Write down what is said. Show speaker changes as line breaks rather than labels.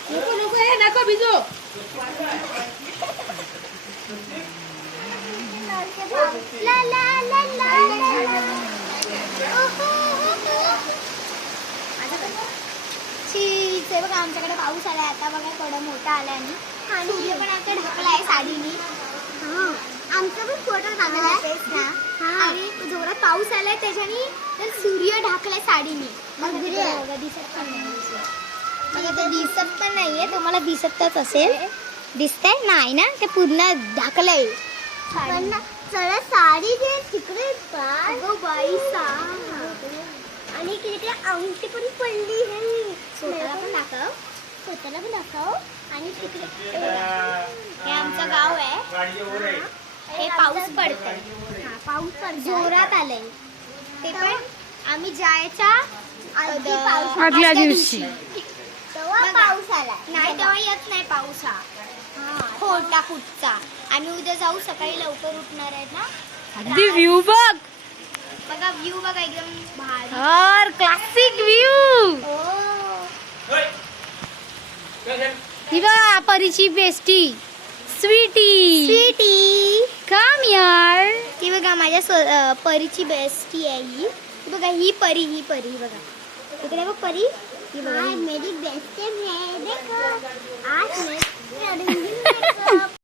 नको नको नको भिजो.
ला ला ला ला ते बघा आमच्याकडे पाऊस आलाय आता बघा थोडा मोठा आलाय आणि सूर्य पण आता ढकलाय साडीनी. आमचा पण फोटो टाकलाय आणि जोरात पाऊस आलाय त्याच्यानी तर सूर्य ढाकलाय साडीनी. दिसत पण नाही ते दिसत पण नाहीये तुम्हाला दिसतच असेल. दिसतंय नाही ना ते पूर्ण ढाकलंय चला साडी जे तिकडे बाई आणि तिकडे अंगठी पण पडली हे स्वतःला पण दाखव आणि तिकडे हे आमचं गाव आहे. हे पाऊस पडतंय जोरात आलंय ते पण आम्ही जायच्या
आदल्या दिवशी
तेव्हा पाऊस आला नाही तेव्हा येत नाही पाऊस हा खोटा कुठचा. आम्ही उद्या जाऊ सकाळी लवकर उठणार आहे ना.
अगदी व्ह्यू बघ
बघा व्ह्यू बघा एकदम भारी
यार क्लासिक व्ह्यू. ही बघा परीची बेस्टी स्वीटी कम यार.
ती बघा माझ्या परीची बेस्टी आहे ही बघा ही परी बघा इकडे बघ परी ही बघा मेरी बेस्ट फ्रेंड देखो आज मैं